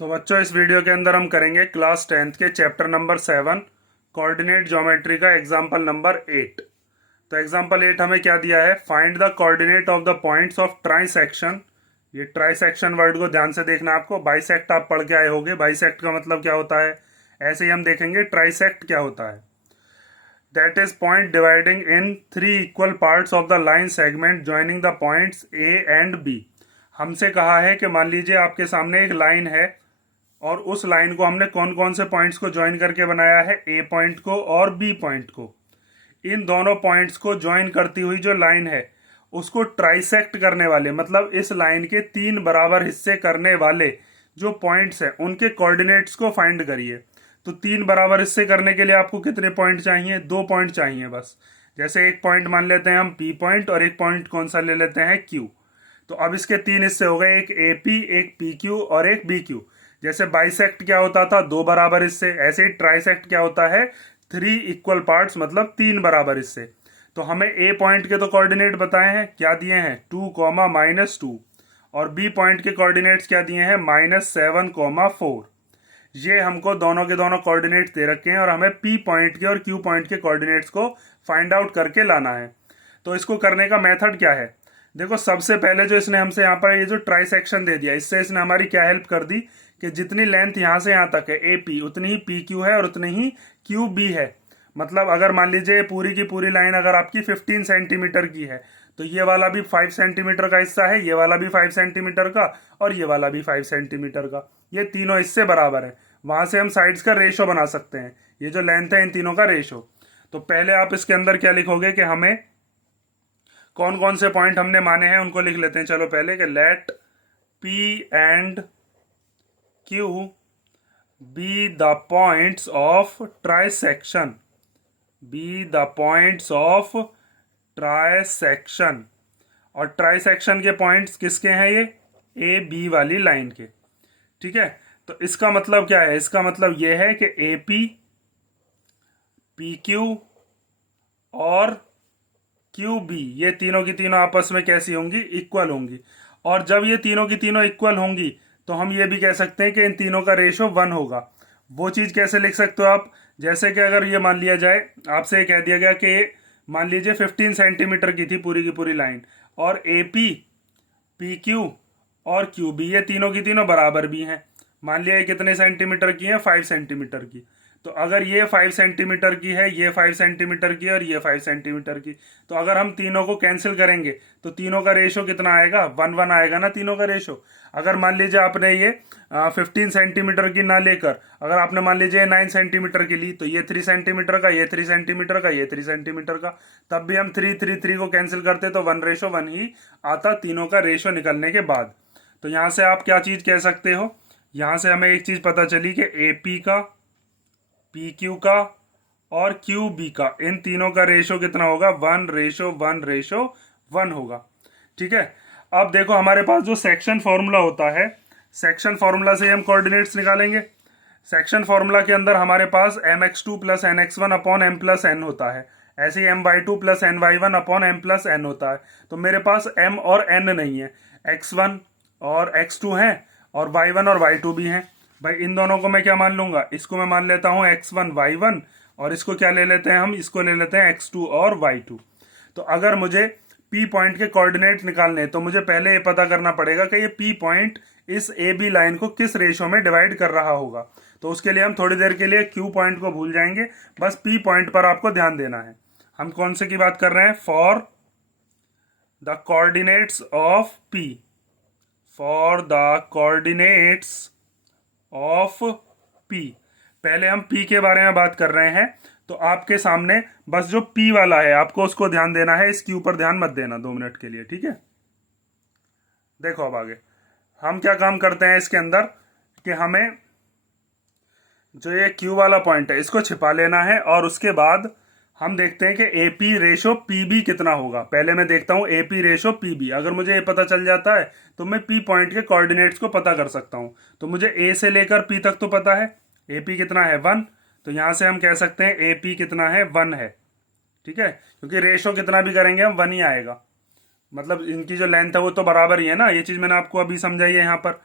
तो बच्चों, इस वीडियो के अंदर हम करेंगे क्लास 10th के चैप्टर नंबर 7 कोऑर्डिनेट ज्योमेट्री का एग्जाम्पल नंबर 8। तो एग्जाम्पल 8 हमें क्या दिया है, find the coordinate of the points of trisection. ये ट्राइसेक्शन वर्ड को ध्यान से देखना है आपको। बाइसेक्ट आप पढ़ के आए होंगे, बाइसेक्ट का मतलब क्या होता है। ऐसे ही हम देखेंगे ट्राइसेक्ट क्या होता है। That is point dividing in 3 equal parts of the line segment joining the points A and B. हमसे कहा है कि मान लीजिए आपके सामने एक लाइन है और उस लाइन को हमने कौन कौन से पॉइंट्स को ज्वाइन करके बनाया है, ए पॉइंट को और बी पॉइंट को। इन दोनों पॉइंट्स को ज्वाइन करती हुई जो लाइन है उसको ट्राइसेक्ट करने वाले, मतलब इस लाइन के 3 बराबर हिस्से करने वाले जो पॉइंट्स हैं उनके कोऑर्डिनेट्स को फाइंड करिए। तो 3 बराबर हिस्से करने के लिए आपको कितने पॉइंट चाहिए, 2 पॉइंट चाहिए बस। जैसे एक पॉइंट मान लेते हैं हम पी पॉइंट और एक पॉइंट कौन सा ले लेते हैं, क्यू। तो अब इसके 3 हिस्से हो गए, एक ए पी, एक पी क्यू और एक बी क्यू। जैसे बाइसेक्ट क्या होता था, 2 बराबर हिस्से, ऐसे ही ट्राइसेक्ट क्या होता है, 3 इक्वल पार्ट्स, मतलब 3 बराबर हिस्से। तो हमें ए पॉइंट के तो कोऑर्डिनेट बताए हैं, क्या दिए हैं, 2, -2। और बी पॉइंट के कोऑर्डिनेट्स क्या दिए हैं, -7, 4। ये हमको दोनों के दोनों कोऑर्डिनेट्स दे रखे हैं और हमें पी पॉइंट के और क्यू पॉइंट के कोऑर्डिनेट्स को फाइंड आउट करके लाना है। तो इसको करने का मेथड क्या है, देखो सबसे पहले जो इसने हमसे यहाँ पर ये जो ट्राइसेक्शन दे दिया, इससे इसने हमारी क्या हेल्प कर दी कि जितनी लेंथ यहाँ से यहाँ तक है ए पी, उतनी ही पी क्यू है और उतनी ही क्यू बी है। मतलब अगर मान लीजिए पूरी की पूरी लाइन अगर आपकी 15 सेंटीमीटर की है तो ये वाला भी 5 सेंटीमीटर का हिस्सा है, ये वाला भी 5 सेंटीमीटर का और ये वाला भी 5 सेंटीमीटर का। ये तीनों हिस्से बराबर है। वहां से हम साइड्स का रेशो बना सकते हैं, ये जो लेंथ है इन तीनों का रेशो। तो पहले आप इसके अंदर क्या लिखोगे कि हमें कौन कौन से पॉइंट हमने माने हैं उनको लिख लेते हैं। चलो पहले कि let P and Q be the points of trisection, be the points of trisection. और ट्राइसेक्शन के पॉइंट्स किसके हैं, ये ए बी वाली लाइन के। ठीक है, तो इसका मतलब क्या है, इसका मतलब ये है कि ए पी, पी क्यू और क्यू बी, ये तीनों की तीनों आपस में कैसी होंगी, इक्वल होंगी। और जब ये तीनों की तीनों इक्वल होंगी तो हम ये भी कह सकते हैं कि इन तीनों का रेशो 1 होगा। वो चीज कैसे लिख सकते हो आप, जैसे कि अगर ये मान लिया जाए, आपसे ये कह दिया गया कि मान लीजिए 15 सेंटीमीटर की थी पूरी की पूरी लाइन, और ए पी, पी क्यू और क्यू बी, ये तीनों की तीनों बराबर भी हैं। मान लिया ये कितने सेंटीमीटर की है, 5 सेंटीमीटर की। तो अगर ये 5 सेंटीमीटर की है, ये 5 सेंटीमीटर की और ये 5 सेंटीमीटर की, तो अगर हम तीनों को कैंसिल करेंगे तो तीनों का रेशो कितना आएगा, 1 1 आएगा ना तीनों का रेशो। अगर मान लीजिए आपने ये 15 सेंटीमीटर की ना लेकर अगर आपने मान लीजिए 9 सेंटीमीटर की ली, तो ये 3 सेंटीमीटर का, ये 3 सेंटीमीटर का, ये 3 सेंटीमीटर का, तब भी हम 3 3 3 को कैंसिल करते तो 1:1 ही आता तीनों का रेशो निकलने के बाद। तो यहां से आप क्या चीज कह सकते हो, यहां से हमें एक चीज पता चली कि ए पी का, पी क्यू का और क्यू बी का, इन तीनों का रेशो कितना होगा, 1:1:1 होगा। ठीक है, अब देखो हमारे पास जो सेक्शन फॉर्मूला होता है, सेक्शन फॉर्मूला से हम कोऑर्डिनेट्स निकालेंगे। सेक्शन फॉर्मूला के अंदर हमारे पास mx2 plus nx1 upon m plus n होता है, ऐसे ही my2 plus ny1 upon m plus n होता है। तो मेरे पास m और n नहीं है, x1 और x2 हैं और y1 और y2 भी हैं। भाई इन दोनों को मैं क्या मान लूंगा, इसको मैं मान लेता हूँ x1 y1 और इसको क्या ले लेते हैं हम, इसको ले लेते हैं x2 और y2। तो अगर मुझे P पॉइंट के कोऑर्डिनेट निकालने हैं तो मुझे पहले ये पता करना पड़ेगा कि ये P पॉइंट इस ए बी लाइन को किस रेशो में डिवाइड कर रहा होगा। तो उसके लिए हम थोड़ी देर के लिए Q पॉइंट को भूल जाएंगे, बस P पॉइंट पर आपको ध्यान देना है। हम कौन से की बात कर रहे हैं, for the coordinates of P, for the coordinates of P। पहले हम P के बारे में बात कर रहे हैं, तो आपके सामने बस जो P वाला है आपको उसको ध्यान देना है, इसके ऊपर ध्यान मत देना 2 मिनट के लिए। ठीक है, देखो अब आगे हम क्या काम करते हैं इसके अंदर कि हमें जो ये Q वाला पॉइंट है इसको छिपा लेना है और उसके बाद हम देखते हैं कि A P ratio P B कितना होगा। पहले मैं देखता हूं A P ratio P B, अगर मुझे ये पता चल जाता है तो मैं P पॉइंट के कोऑर्डिनेट्स को पता कर सकता हूं। तो मुझे A से लेकर P तक तो पता है, ए पी कितना है 1, तो यहां से हम कह सकते हैं ए पी कितना है 1 है। ठीक है, क्योंकि रेशो कितना भी करेंगे हम 1 ही आएगा, मतलब इनकी जो लेंथ है वो तो बराबर ही है ना, ये चीज मैंने आपको अभी समझाई है यहाँ पर।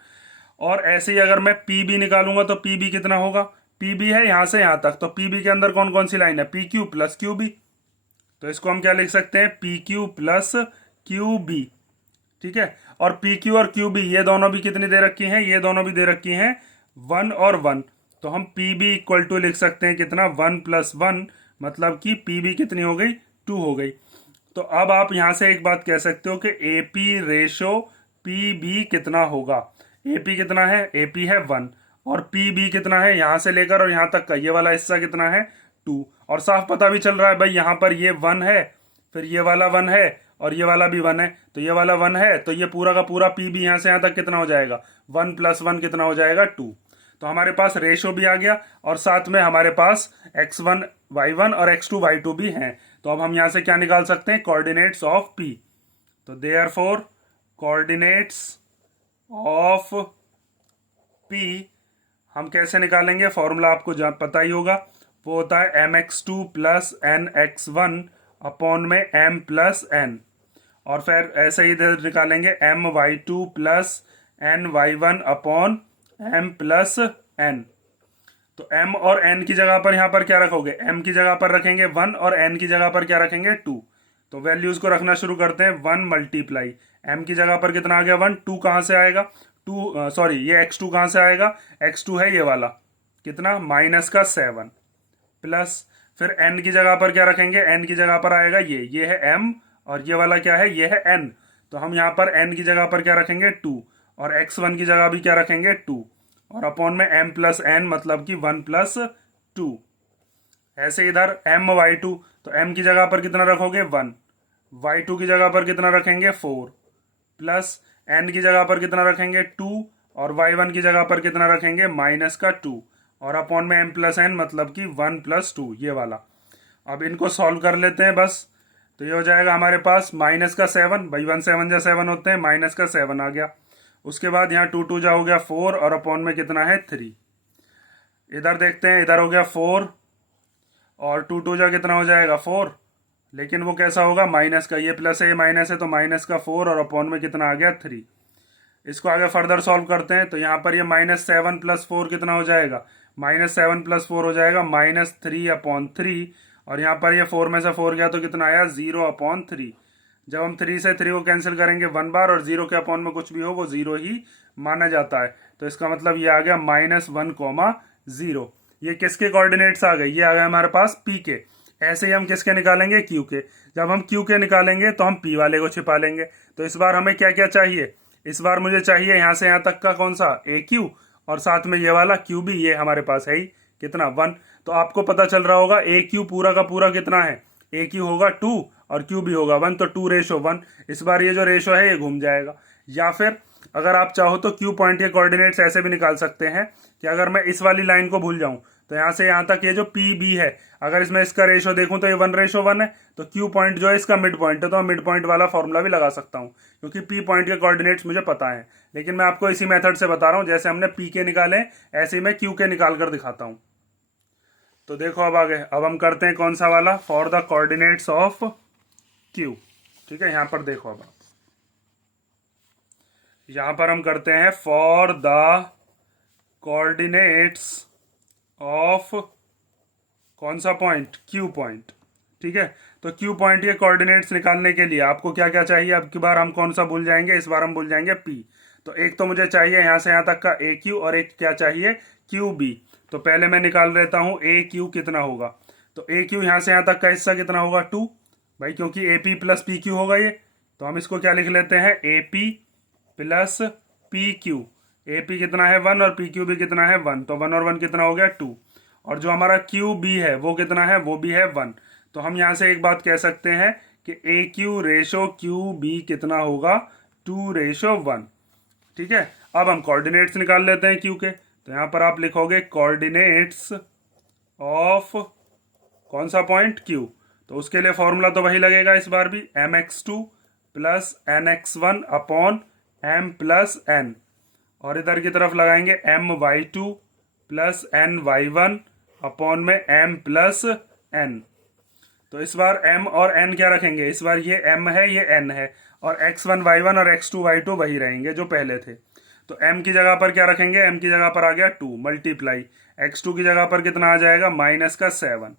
और ऐसे ही अगर मैं पी बी निकालूंगा तो पी बी कितना होगा, पी बी है यहाँ से यहाँ तक, तो पी बी के अंदर कौन कौन सी लाइन है, P Q plus Q B. तो इसको हम क्या लिख सकते हैं, P Q plus Q B. ठीक है, और पी क्यू और क्यू बी ये दोनों भी कितनी दे रखी हैं, ये दोनों भी दे रखी हैं 1 और 1। तो हम पी बी इक्वल टू लिख सकते हैं कितना, 1 प्लस 1, मतलब कि पी बी कितनी हो गई, 2 हो गई। तो अब आप यहां से एक बात कह सकते हो कि A P ratio P B कितना होगा। ए पी कितना है, ए पी है 1, और पी बी कितना है, यहां से लेकर और यहां तक का ये वाला हिस्सा कितना है 2। और साफ पता भी चल रहा है भाई, यहां पर ये 1 है, फिर ये वाला 1 है, और ये वाला भी 1 है, तो ये वाला 1 है, तो ये पूरा का पूरा पी बी यहां से यहां तक कितना हो जाएगा, 1 प्लस 1 कितना हो जाएगा 2। तो हमारे पास रेशो भी आ गया, और साथ में हमारे पास x1 y1 और x2 y2 भी हैं। तो अब हम यहां से क्या निकाल सकते हैं, कोऑर्डिनेट्स ऑफ p। तो देयरफॉर कोऑर्डिनेट्स ऑफ p हम कैसे निकालेंगे, फॉर्मूला आपको पता ही होगा, वो होता है mx2 प्लस nx1 अपॉन में m प्लस n। और फिर ऐसे ही इधर निकालेंगे my2 plus ny1 upon m plus n। तो m और n की जगह पर यहां पर क्या रखोगे, m की जगह पर रखेंगे 1 और n की जगह पर क्या रखेंगे 2। तो वैल्यूज को रखना शुरू करते हैं, 1 मल्टीप्लाई m की जगह पर कितना आ गया 1, 2 कहां से आएगा 2, सॉरी ये x2 कहां से आएगा, x2 है ये वाला कितना माइनस का 7, प्लस फिर n की जगह पर क्या रखेंगे, n की जगह पर आएगा ये है m, और ये वाला क्या है, ये है n। तो हम यहाँ पर n की जगह पर क्या रखेंगे 2, और x1 की जगह भी क्या रखेंगे 2, और अपॉन में m प्लस n मतलब कि 1 प्लस 2। ऐसे इधर m y2, तो m की जगह पर कितना रखोगे 1, y2 की जगह पर कितना रखेंगे 4, प्लस n की जगह पर कितना रखेंगे 2, और y1 की जगह पर कितना रखेंगे माइनस का 2, और अपॉन में m प्लस n मतलब कि 1 प्लस 2 ये वाला। अब इनको सॉल्व कर लेते हैं बस। तो ये हो जाएगा हमारे पास माइनस का 7, भाई 1 7 जा 7 होते हैं, माइनस का 7 आ गया। उसके बाद यहाँ 2 2 जा हो गया 4, और अपॉन में कितना है 3। इधर देखते हैं, इधर हो गया 4, और 2 2 जा कितना हो जाएगा 4, लेकिन वो कैसा होगा माइनस का, ये प्लस है ये माइनस है, तो माइनस का 4 और अपॉन में कितना आ गया 3। इसको आगे फर्दर सॉल्व करते हैं, तो यहाँ पर ये -7 + 4 कितना हो जाएगा, -7 + 4 हो जाएगा -3/3, और यहाँ पर ये 4 में से 4 गया तो कितना आया 0/3। जब हम 3 से 3 को कैंसिल करेंगे 1 बार, और 0 के अपॉन में कुछ भी हो वो 0 ही माना जाता है। तो इसका मतलब ये आ गया -1,0। ये किसके कोऑर्डिनेट्स आ गए, ये आ गए हमारे पास p के। ऐसे ही हम किसके निकालेंगे, q के। जब हम q के निकालेंगे तो हम p वाले को छिपा लेंगे। तो इस बार हमें क्या क्या चाहिए, इस बार मुझे चाहिए यहाँ से यहाँ तक का कौन सा AQ, और साथ में ये वाला QB, ये हमारे पास है ही कितना 1। तो आपको पता चल रहा होगा AQ पूरा का पूरा कितना है, AQ होगा 2 और QB होगा 1, तो 2:1। इस बार ये जो रेशो है ये घूम जाएगा। या फिर अगर आप चाहो तो Q पॉइंट के कोऑर्डिनेट्स ऐसे भी निकाल सकते हैं कि अगर मैं इस वाली लाइन को भूल जाऊं तो यहाँ से यहाँ तक ये जो PB है, अगर इसमें इसका रेशो देखूं तो ये 1:1 है, तो Q पॉइंट जो है इसका मिड पॉइंट है, तो मैं मिड पॉइंट वाला फॉर्मूला भी लगा सकता हूँ, क्योंकि P पॉइंट के कोऑर्डिनेट्स मुझे पता है। लेकिन मैं आपको इसी मेथड से बता रहा हूँ, जैसे हमने P के निकाले ऐसे ही मैं Q के निकाल कर दिखाता हूँ। तो देखो अब आगे, अब हम करते हैं कौन सा वाला, for the coordinates of Q। ठीक है, यहाँ पर देखो, अब यहाँ पर हम करते हैं फॉर द कोऑर्डिनेट्स ऑफ कौन सा पॉइंट, Q पॉइंट। ठीक है, तो Q पॉइंट के कोऑर्डिनेट्स निकालने के लिए आपको क्या क्या चाहिए, अब की बार हम कौन सा भूल जाएंगे, इस बार हम भूल जाएंगे P। तो एक तो मुझे चाहिए यहाँ से यहाँ तक का AQ, और एक क्या चाहिए QB। तो पहले मैं निकाल लेता हूँ AQ कितना होगा। तो AQ यहाँ से यहाँ तक का हिस्सा कितना होगा 2, भाई क्योंकि AP + PQ होगा ये, तो हम इसको क्या लिख लेते हैं AP + PQ। AP कितना है 1 और PQ भी कितना है 1, तो 1 और 1 कितना हो गया 2, और जो हमारा QB है वो कितना है, वो भी है 1। तो हम यहाँ से एक बात कह सकते हैं कि AQ रेशो QB कितना होगा 2:1। ठीक है, अब हम कोऑर्डिनेट्स निकाल लेते हैं Q के। तो यहाँ पर आप लिखोगे कोऑर्डिनेट्स ऑफ कौन सा पॉइंट Q। तो उसके लिए फॉर्मूला तो वही लगेगा इस बार भी, mx2 + nx1 upon m + n, और इधर की तरफ लगाएंगे my2 + ny1 अपॉन में m + n। तो इस बार m और n क्या रखेंगे, इस बार ये m है ये n है, और x1 y1 और x2 y2 वही रहेंगे जो पहले थे। तो m की जगह पर क्या रखेंगे, m की जगह पर आ गया 2 मल्टीप्लाई x2 की जगह पर कितना आ जाएगा -7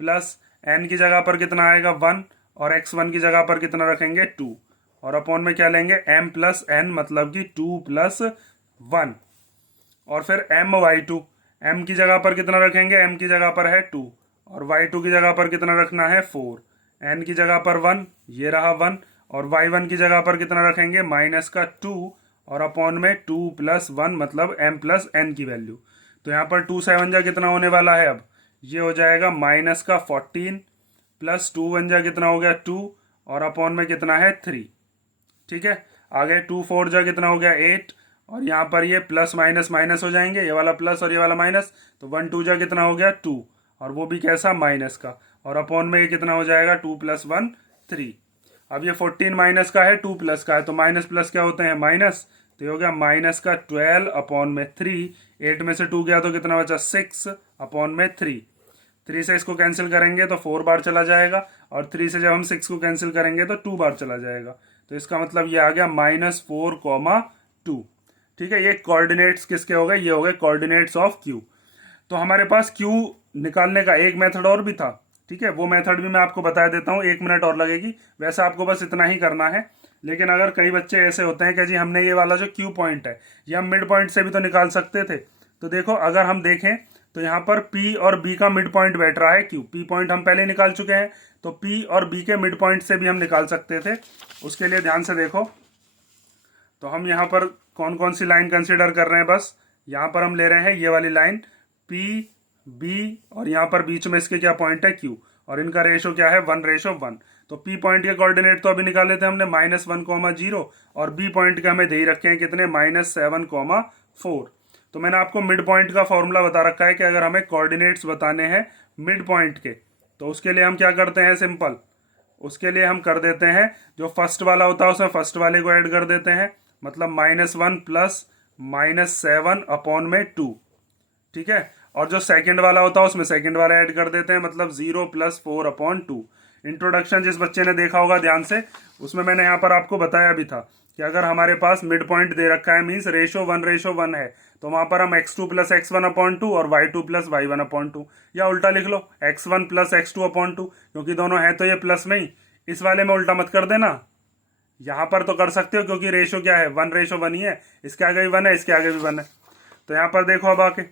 प्लस n की जगह पर कितना आएगा 1 और x1 की जगह पर कितना रखेंगे 2 और अपॉन में क्या लेंगे m प्लस n मतलब कि 2 प्लस 1 और फिर my2 m की जगह पर कितना रखेंगे, m की जगह पर है 2 और y2 की जगह पर कितना रखना है 4, n की जगह पर 1 ये रहा 1 और y1 की जगह पर कितना रखेंगे -2 और अपॉन में 2 प्लस 1 मतलब m प्लस n की वैल्यू। तो यहाँ पर 2 7 जा कितना होने वाला है, अब ये हो जाएगा -14 प्लस 2 1 जा कितना हो गया 2 और अपॉन में कितना है 3। ठीक है, आगे 2 4 जा कितना हो गया 8 और यहाँ पर ये प्लस माइनस माइनस हो जाएंगे, ये वाला प्लस और ये वाला माइनस, तो 1 2 जा कितना हो गया 2 और वो भी कैसा माइनस का और अपॉन में ये कितना हो जाएगा 2 प्लस 1 3। अब ये 14 माइनस का है 2 प्लस का है तो माइनस प्लस क्या होते हैं माइनस, तो ये हो गया माइनस का 12 अपॉन में 3, 8 में से 2 गया तो कितना बचा 6 अपॉन में 3 से इसको कैंसिल करेंगे तो 4 बार चला जाएगा और 3 से जब हम 6 को कैंसिल करेंगे तो 2 बार चला जाएगा, तो इसका मतलब ये आ गया -4,2। ठीक है, ये कोऑर्डिनेट्स किसके हो गए, ये हो गए कोऑर्डिनेट्स ऑफ क्यू। तो हमारे पास क्यू निकालने का एक मेथड और भी था। ठीक है, वो मेथड भी मैं आपको बता देता हूँ, 1 मिनट और लगेगी, वैसे आपको बस इतना ही करना है। लेकिन अगर कई बच्चे ऐसे होते हैं कि जी हमने ये वाला जो क्यू पॉइंट है ये हम मिड पॉइंट से भी तो निकाल सकते थे, तो देखो अगर हम देखें तो यहाँ पर P और B का मिड पॉइंट बैठ रहा है Q, P पॉइंट हम पहले निकाल चुके हैं, तो P और B के मिड पॉइंट से भी हम निकाल सकते थे। उसके लिए ध्यान से देखो, तो हम यहाँ पर कौन कौन सी लाइन कंसिडर कर रहे हैं, बस यहाँ पर हम ले रहे हैं ये वाली लाइन P B और यहाँ पर बीच में इसके क्या पॉइंट है Q और इनका रेशो क्या है 1:1। तो P पॉइंट के कोऑर्डिनेट तो अभी निकाले थे हमने -1,0 और B पॉइंट के हमें दे ही रखे हैं कितने -7,4। तो मैंने आपको मिड पॉइंट का फॉर्मूला बता रखा है कि अगर हमें कोऑर्डिनेट्स बताने हैं मिड पॉइंट के तो उसके लिए हम क्या करते हैं, सिंपल उसके लिए हम कर देते हैं जो फर्स्ट वाला होता है उसमें फर्स्ट वाले को ऐड कर देते हैं, मतलब -1 प्लस -7 अपॉन में 2। ठीक है, और जो सेकंड वाला होता है उसमें सेकंड वाला ऐड कर देते हैं, मतलब 0 प्लस 4 अपॉन 2। इंट्रोडक्शन जिस बच्चे ने देखा होगा ध्यान से, उसमें मैंने यहाँ पर आपको बताया भी था कि अगर हमारे पास मिड पॉइंट दे रखा है मीन्स रेशो 1:1 है, तो वहां पर हम x2 प्लस x1 अपॉन 2 और y2 प्लस y1 अपॉन 2, या उल्टा लिख लो x1 प्लस x2 अपॉन 2, क्योंकि दोनों है तो ये प्लस में ही, इस वाले में उल्टा मत कर देना। यहाँ पर तो कर सकते हो क्योंकि रेशो क्या है 1:1 ही है, इसके आगे भी 1 है इसके आगे भी 1 है। तो यहाँ पर देखो अब आके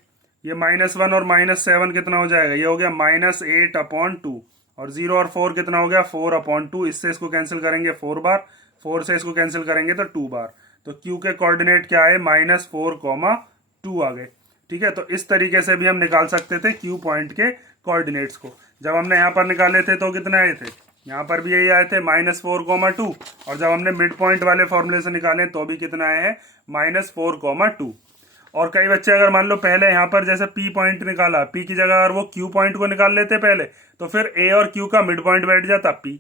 ये -1 और -7 कितना हो जाएगा, ये हो गया -8 अपॉन 2 और 0 और 4 कितना हो गया 4 अपॉन 2। इससे इसको कैंसिल करेंगे 4 बार, 4 से इसको कैंसिल करेंगे तो 2 बार, तो Q के कोऑर्डिनेट क्या आए -4,2 आ गए। ठीक है, तो इस तरीके से भी हम निकाल सकते थे Q पॉइंट के कोऑर्डिनेट्स को। जब हमने यहाँ पर निकाले थे तो कितने आए थे, यहाँ पर भी यही आए थे -4,2 और जब हमने मिड पॉइंट वाले फॉर्मूले से निकाले तो भी कितना आए हैं -4,2। और कई बच्चे अगर मान लो पहले यहाँ पर जैसे P पॉइंट निकाला, P की जगह अगर वो Q पॉइंट को निकाल लेते पहले तो फिर A और Q का मिड पॉइंट बैठ जाता P।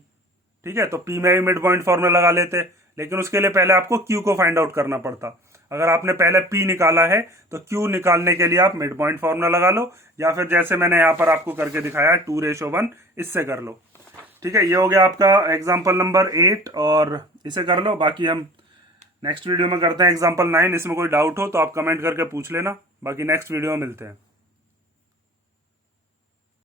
ठीक है, तो P में भी मिड पॉइंट फॉर्मूला लगा लेते, लेकिन उसके लिए पहले आपको Q को फाइंड आउट करना पड़ता। अगर आपने पहले P निकाला है तो Q निकालने के लिए आप मिड पॉइंट फॉर्मूला लगा लो, या फिर जैसे मैंने यहाँ पर आपको करके दिखाया 2:1 इससे कर लो। ठीक है, ये हो गया आपका एग्जाम्पल नंबर 8 और इसे कर लो। बाकी हम नेक्स्ट वीडियो में करते हैं एग्जाम्पल 9। इसमें कोई डाउट हो तो आप कमेंट करके पूछ लेना, बाकी नेक्स्ट वीडियो में मिलते हैं।